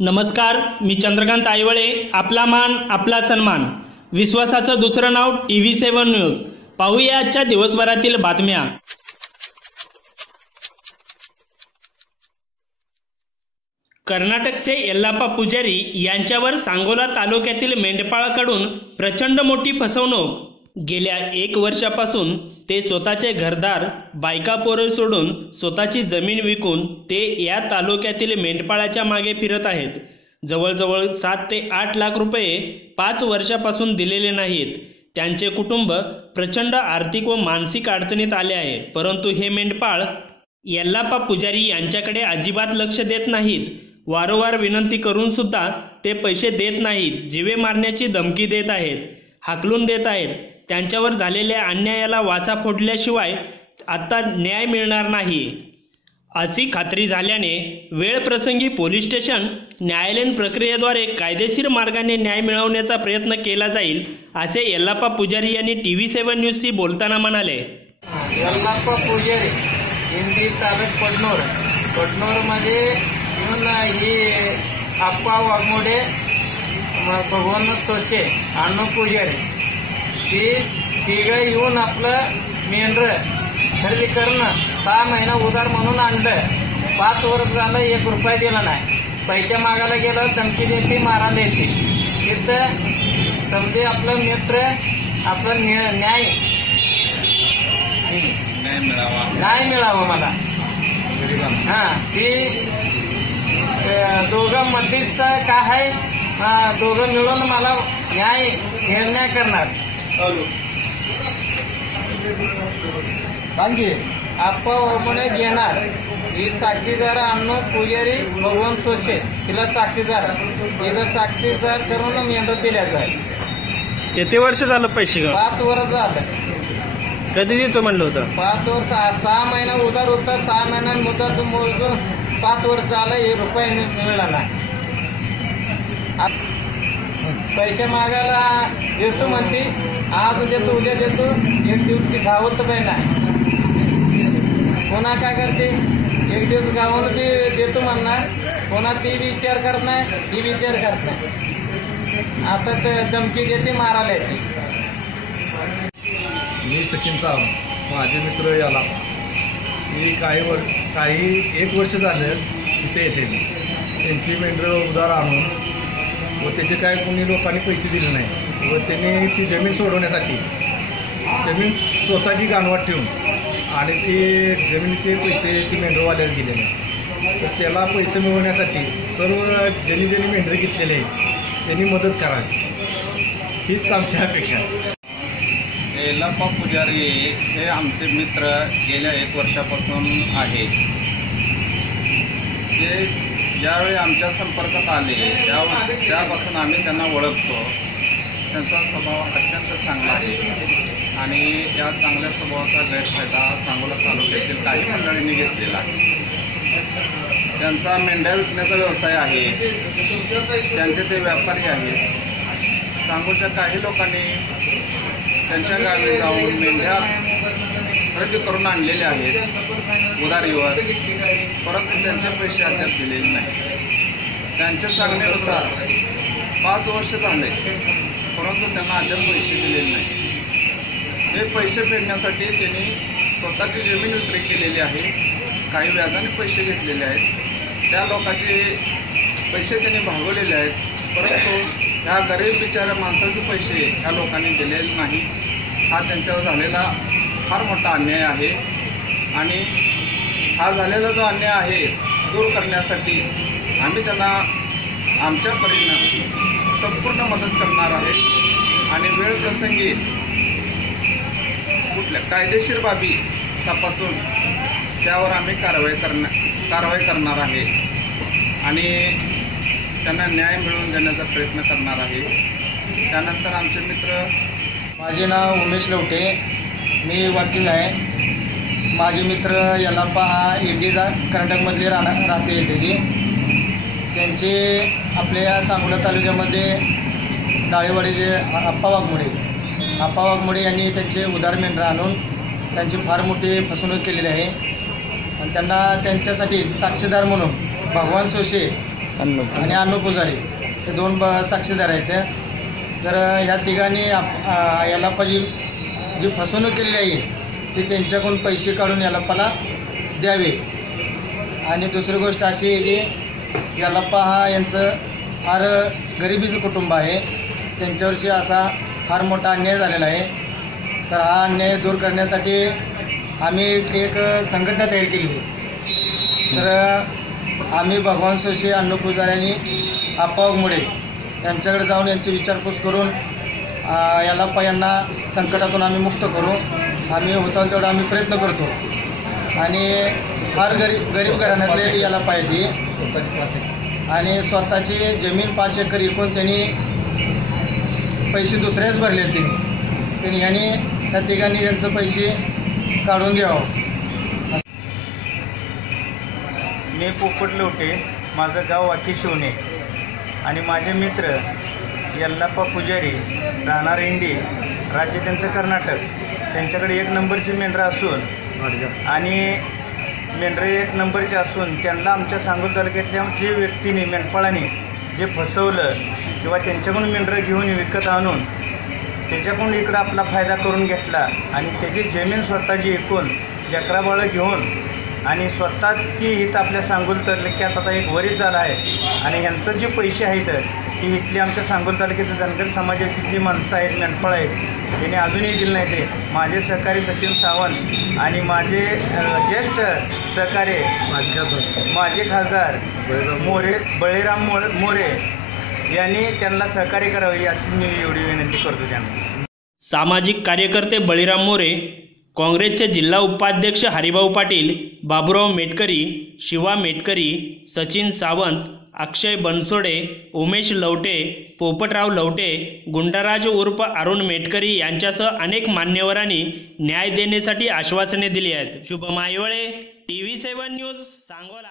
नमस्कार, मी चंद्रकांत आईवळे. आपला मान आपला सन्मान. विश्वासाचं दुसरं नाव TV7 न्यूज. पाहूया आजच्या दिवसभरातील बातम्या. कर्नाटकचे येल्लाप्पा पुजारी यांच्यावर सांगोला तालुक्यातील मेंढपाळाकडून प्रचंड मोठी फसवणूक. गेल्या 1 वर्षापासून ते स्वतःचे घरदार, बायका पोरं सोडून स्वतःची जमीन विकून ते या तालुक्यातील मेंढपाळाच्या मागे फिरत आहेत. जवळजवळ 7 ते 8 लाख रुपये 5 वर्षापासून दिलेले नाहीत. त्यांचे कुटुंब प्रचंड आर्थिक व मानसिक अडचणीत आले आहे. परंतु हे मेंढपाळ येल्लाप्पा पुजारी यांच्याकडे अजिबात लक्ष देत नाहीत. वारंवार विनंती करून सुद्धा ते पैसे देत नाहीत. जीवे मारण्याची धमकी देत आहेत, हाकलून देत आहेत. त्यांच्यावर झालेल्या अन्यायाला वाचा फोडल्याशिवाय आता न्याय मिळणार नाही अशी खात्री झाल्याने वेळ प्रसंगी पोलीस स्टेशन, न्यायालयीन प्रक्रियेद्वारे कायदेशीर मार्गाने न्याय मिळवण्याचा प्रयत्न केला जाईल असे येल्लाप्पा पुजारी यांनी TV7 न्यूजशी बोलताना म्हणाले. येल्लाप्पा पुजारी इंदी तालुक पडनोरमध्ये येऊन ही आप्पा वाघमोडे, भगवान सोचे, अण्णा पुजारी ती तिघं येऊन आपलं मेंढर खरेदी करणं 6 महिना उधार म्हणून आणलं. 5 वर्ष झालं 1 रुपया दिला नाही. पैसे मागायला गेलं, धमकी देते, मारायला येते. तिथं समजे आपलं मित्र आपलं न्याय मिळावं मला. ती दोघं मध्यस्थ काय आहे, दोघं मिळून मला निर्णय करणार. आप्पा वाघमोडे घेणार. ही साक्षीदार अण्णा पुजारी, भगवान सोचे तिला साक्षीदार, तिला साक्षीदार करून मेंढर दिल्या जाईल. किती वर्ष झालं पैसे? 5 वर्ष झालं. कधी देतो म्हणलं होतं? 5 वर्ष. 6 महिना उधार होता. 6 महिना मुदत मोजून 5 वर्ष झालं. 1 रुपया मिळाला नाही. पैसे मागायला देतो म्हणते, आज देतो, उद्या देतो. 1 दिवस की गावत पण नाही. कोणा काय करते, 1 दिवस गावून बी देतो म्हणणार, कोणा ती विचार करत नाही, ही विचार करत नाही. आता ते धमकी देते, मारायला येते. मी सचिन सावंत, माझे मित्र याला मी काही 1 वर्ष झालं तिथे येते. त्यांची मेंढरं उधार आणून व त्याचे काय कोणी लोकांनी पैसे दिले नाही व त्यांनी ती जमीन सोडवण्यासाठी जमीन स्वतःची गाणवाट ठेवून आणि ते जमिनीचे पैसे ती मेंढरवाल्याला दिले नाही. तर त्याला पैसे मिळवण्यासाठी सर्व ज्यांनी मेंढरं घेतलेले आहेत त्यांनी मदत करावी, हीच आमची अपेक्षा आहे. येल्लाप्पा पुजारी हे आमचे मित्र गेल्या 1 वर्षापासून आहेत. ते ज्यावेळी आमच्या संपर्कात आले त्यापासून आम्ही त्यांना ओळखतो. त्यांचा स्वभाव अत्यंत चांगला आहे आणि या चांगल्या स्वभावाचा गैरफायदा सांगोला तालुक्यातील काही मंडळींनी घेतलेला आहे. त्यांचा मेंढ्या विकण्याचा व्यवसाय आहे. त्यांचे ते व्यापारी आहेत. सांगोलच्या काही लोकांनी त्यांच्या गावी जाऊन मेंढ्या खरेदी करून आणलेल्या आहेत उधारीवर, परंतु त्यांचे पैसे अद्याप दिलेले नाही. त्यांच्या सांगण्यानुसार 5 वर्ष झाले, परंतु त्यांना अद्याप पैसे दिलेले नाही. ते पैसे फेडण्यासाठी त्यांनी स्वतःची जमीन विक्री केलेली आहे. काही व्याजाने पैसे घेतलेले आहेत. त्या लोकांचे पैसे त्यांनी भागवलेले आहेत, परंतु ह्या गरीब बिचाऱ्या माणसाचे पैसे ह्या लोकांनी दिलेले नाही. हा त्यांच्यावर झालेला फार मोठा अन्याय आहे आणि हा झालेला जो अन्याय आहे दूर करण्यासाठी आम्ही त्यांना आमच्या परीनं संपूर्ण मदत करणार आहे आणि वेळ प्रसंगी कुठल्या कायदेशीर बाबी तपासून त्यावर आम्ही कारवाई करणार आहे आणि त्यांना न्याय मिळवून देण्याचा प्रयत्न करणार आहे. त्यानंतर आमचे मित्र. माझे नाव उमेश लवटे, मी वकील आहे. माझे मित्र येल्लाप्पा हा इंडीजा कर्नाटकमधले राहते येते. त्यांचे आपल्या सांगोला तालुक्यामध्ये डाळेवाडीचे आप्पा वाघमोडे यांनी त्यांचे उधार मेंढरं आणून त्यांची फार मोठी फसवणूक केलेली आहे. आणि त्यांना त्यांच्यासाठी साक्षीदार म्हणून भगवान सोशे आणि अन्नू पुजारी हे 2 साक्षीदार आहेत. तर ह्या तिघांनी यल्लाप्पाची जी फसवणूक केलेली आहे ती त्यांच्याकडून पैसे काढून यल्लाप्पाला द्यावे. आणि दुसरी गोष्ट अशी आहे की यल्लाप्पा हा यांचं फार गरिबीचं कुटुंब आहे. त्यांच्यावरची असा फार मोठा अन्याय झालेला आहे. तर हा अन्याय दूर करण्यासाठी आम्ही एक संघटना तयार केली होती. तर आम्ही भगवान सोशे, अन्नू पुजारी आणि आप्पा वाघमोडे यांच्याकडे जाऊन यांची विचारपूस करून यल्लाप्पा यांना संकटातून आम्ही मुक्त करू. आम्ही होता तेवढा आम्ही प्रयत्न करतो. आणि फार गरीब घराण्यातले यल्लाप्पा आहे ती. आणि स्वतःची जमीन 5 एकर विकून त्यांनी पैसे दुसऱ्याच भरले. त्यांनी यांनी त्या तिघांनी यांचे पैसे काढून द्यावं. मी पोपट लवटे, माझं गाव वाकी शिवणे आणि माझे मित्र यल्लाप्पा पुजारी राहणार इंडी, राज्य त्यांचं कर्नाटक. त्यांच्याकडे 1 नंबरची मेंढरं असून आणि मेंढरं 1 नंबरची असून त्यांना आमच्या सांगोला तालुक्यातल्या जे व्यक्तीने मेंढपाळाने जे फसवलं किंवा त्यांच्याकडून मेंढरं घेऊन विकत आणून त्याच्याकडून इकडं आपला फायदा करून घेतला आणि त्याची जमीन स्वतःची विकून लेकराबाळं घेऊन आणि स्वतः ती इथं आपल्या सांगोला तालुक्यात आता एक वरीच झाला आहे. आणि ह्यांचं जे पैसे आहेत ती इथली आमच्या सांगोला तालुक्यातील धनगर समाजाची जी माणसं आहेत, मेंढपाळ आहेत, त्यांनी अजूनही दिलं नाही. ते माझे सहकारी सचिन सावंत आणि माझे ज्येष्ठ सहकारी माझे खासदार बळीराम मोरे यांनी त्यांना सहकार्य करावे अशी मी एवढी विनंती करतो त्यांना. सामाजिक कार्यकर्ते बळीराम मोरे, काँग्रेसचे जिल्हा उपाध्यक्ष हरिभाऊ पाटील, बाबूराव मेटकरी, शिवा मेटकरी, सचिन सावंत, अक्षय बनसोडे, उमेश लवटे, पोपटराव लवटे, गुंडाराज उर्फ अरुण मेटकरी यांच्यासह अनेक मान्यवरांनी न्याय देण्यासाठी आश्वासने दिली आहेत. Shubham Aywale, TV7 news, Sangola.